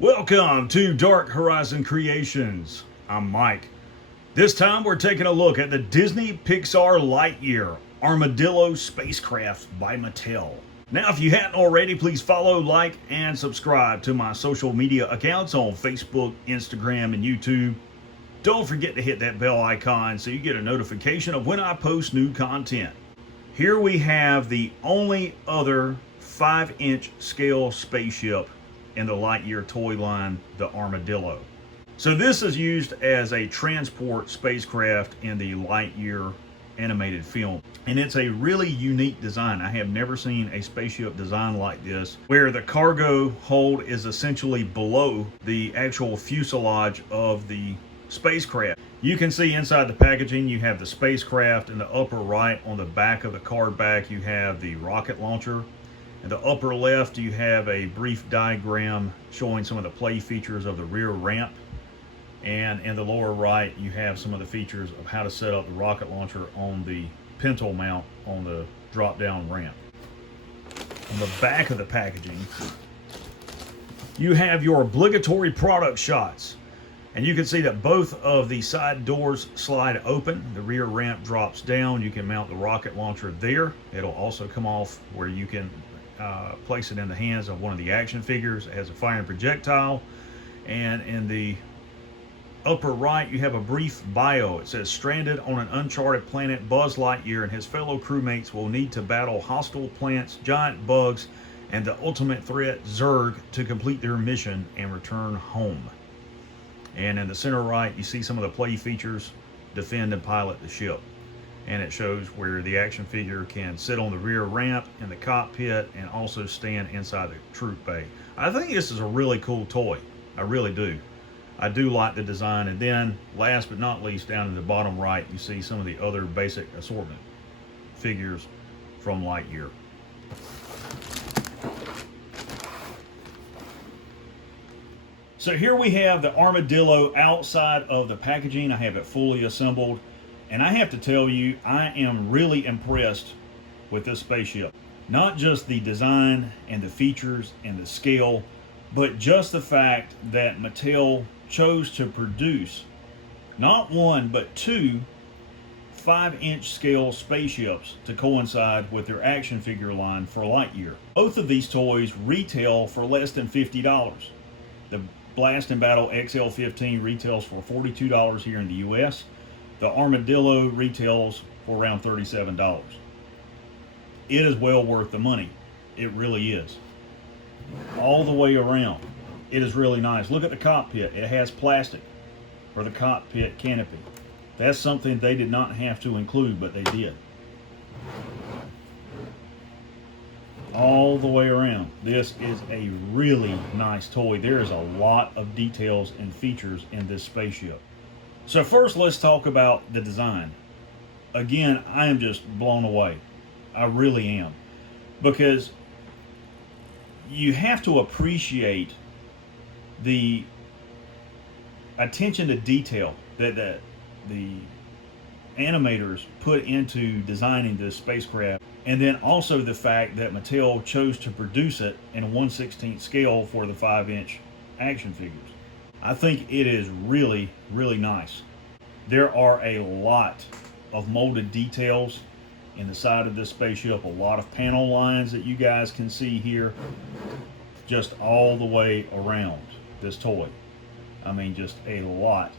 Welcome to Dark Horizon Creations. I'm Mike. This time we're taking a look at the Disney Pixar Lightyear Armadillo spacecraft by Mattel. Now, if you hadn't already, please follow, like, and subscribe to my social media accounts on Facebook, Instagram, and YouTube. Don't forget to hit that bell icon so you get a notification of when I post new content. Here we have the only other 5-inch scale spaceship in the Lightyear toy line, the Armadillo. So this is used as a transport spacecraft in the Lightyear animated film. And it's a really unique design. I have never seen a spaceship design like this, where the cargo hold is essentially below the actual fuselage of the spacecraft. You can see inside the packaging, you have the spacecraft in the upper right. On the back of the card back, you have the rocket launcher. In the upper left, you have a brief diagram showing some of the play features of the rear ramp. And in the lower right, you have some of the features of how to set up the rocket launcher on the pintle mount on the drop-down ramp. On the back of the packaging, you have your obligatory product shots. And you can see that both of the side doors slide open. The rear ramp drops down. You can mount the rocket launcher there. It'll also come off where you can place it in the hands of one of the action figures as a firing projectile. And in the upper right, you have a brief bio. It says, stranded on an uncharted planet, Buzz Lightyear and his fellow crewmates will need to battle hostile plants, giant bugs, and the ultimate threat, Zurg, to complete their mission and return home. And in the center right, you see some of the play features, defend and pilot the ship. And it shows where the action figure can sit on the rear ramp in the cockpit and also stand inside the troop bay. I think this is a really cool toy. I really do. I do like the design. And then last but not least, down in the bottom right, you see some of the other basic assortment figures from Lightyear. So here we have the Armadillo outside of the packaging. I have it fully assembled. And I have to tell you, I am really impressed with this spaceship. Not just the design and the features and the scale, but just the fact that Mattel chose to produce not one, but two 5-inch scale spaceships to coincide with their action figure line for Lightyear. Both of these toys retail for less than $50. The Blast and Battle XL15 retails for $42 here in the US. The Armadillo retails for around $37. It is well worth the money. It really is. All the way around, it is really nice. Look at the cockpit. It has plastic for the cockpit canopy. That's something they did not have to include, but they did. All the way around, this is a really nice toy. There is a lot of details and features in this spaceship. So first, let's talk about the design. Again, I am just blown away. I really am. Because you have to appreciate the attention to detail that the animators put into designing this spacecraft. And then also the fact that Mattel chose to produce it in a 1/16 scale for the 5-inch action figures. I think it is really, really nice. There are a lot of molded details in the side of this spaceship, a lot of panel lines that you guys can see here, just all the way around this toy. I mean, just a lot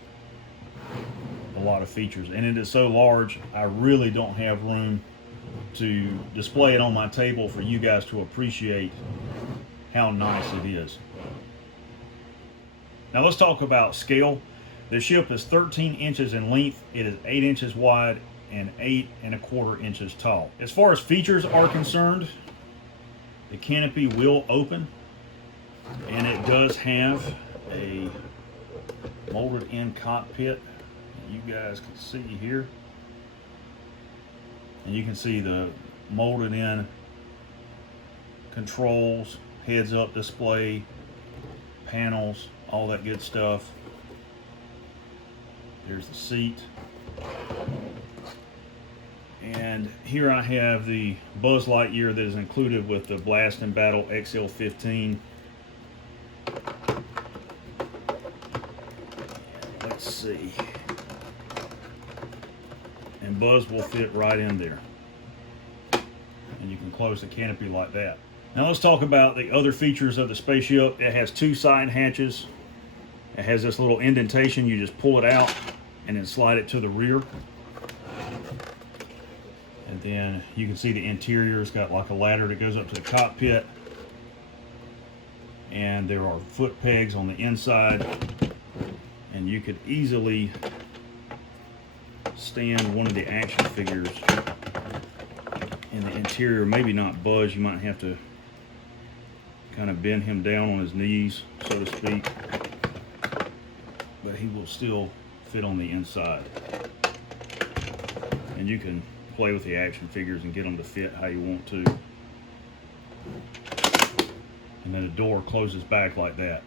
of features. And it is so large, I really don't have room to display it on my table for you guys to appreciate how nice it is. Now let's talk about scale. The ship is 13 inches in length. It is 8 inches wide and 8 1/4 inches tall. As far as features are concerned, the canopy will open, and it does have a molded in cockpit that you guys can see here. And you can see the molded in controls, heads up display, panels, all that good stuff. There's the seat. And here I have the Buzz Lightyear that is included with the Blast and Battle XL15. let's see. And Buzz will fit right in there. And you can close the canopy like that. Now let's talk about the other features of the spaceship. It has two side hatches. It has this little indentation. You just pull it out and then slide it to the rear. And then you can see the interior. It's got like a ladder that goes up to the cockpit. And there are foot pegs on the inside. And you could easily stand one of the action figures in the interior. Maybe not Buzz. You might have to kind of bend him down on his knees, so to speak. But he will still fit on the inside. And you can play with the action figures and get them to fit how you want to. And then the door closes back like that.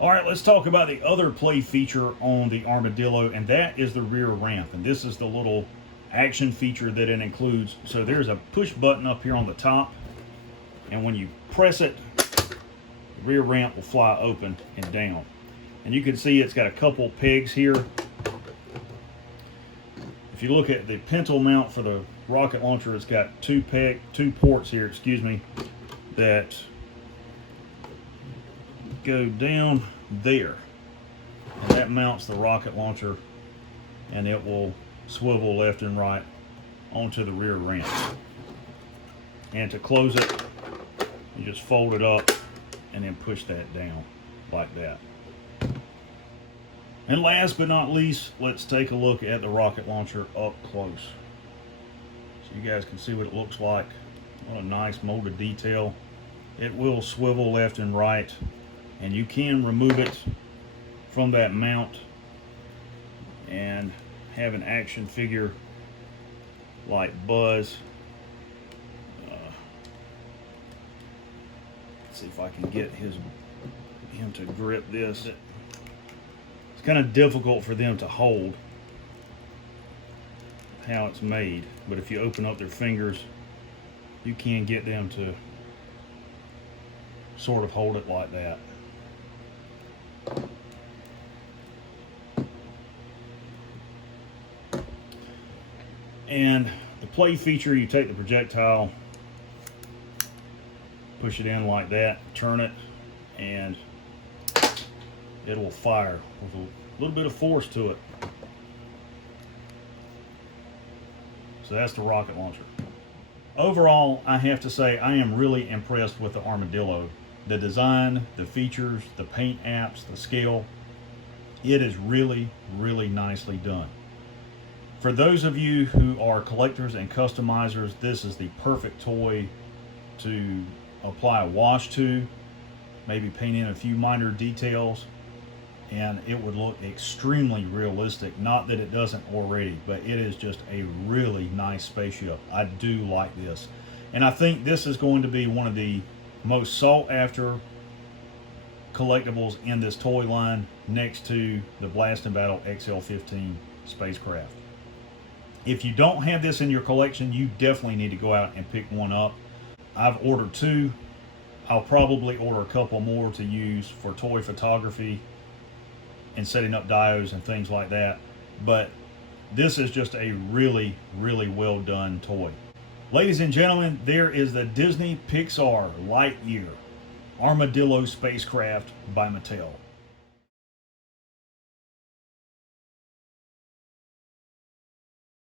All right, let's talk about the other play feature on the Armadillo, and that is the rear ramp. And this is the little action feature that it includes. So there's a push button up here on the top, and when you press it, the rear ramp will fly open and down. And you can see it's got a couple pegs here. If you look at the pintle mount for the rocket launcher, it's got two ports here, that go down there, and that mounts the rocket launcher, and it will swivel left and right onto the rear ramp. And to close it, you just fold it up and then push that down like that. And last but not least, let's take a look at the rocket launcher up close, so you guys can see what it looks like. What a nice molded detail. It will swivel left and right, and you can remove it from that mount and have an action figure like Buzz. Let's see if I can get him to grip this. It's kind of difficult for them to hold how it's made, but if you open up their fingers, you can get them to sort of hold it like that. And the play feature, you take the projectile, push it in like that, turn it, and it will fire with a little bit of force to it. So that's the rocket launcher. Overall, I have to say I am really impressed with the Armadillo. The design, the features, the paint apps, the scale, it is really, really nicely done. For those of you who are collectors and customizers, this is the perfect toy to apply a wash to, maybe paint in a few minor details, and it would look extremely realistic. Not that it doesn't already, but it is just a really nice spaceship. I do like this. And I think this is going to be one of the most sought after collectibles in this toy line, next to the Blast and Battle XL-15 spacecraft. If you don't have this in your collection, you definitely need to go out and pick one up. I've ordered two. I'll probably order a couple more to use for toy photography and setting up diodes and things like that. But this is just a really, really well done toy. Ladies and gentlemen, there is the Disney Pixar Lightyear Armadillo spacecraft by Mattel.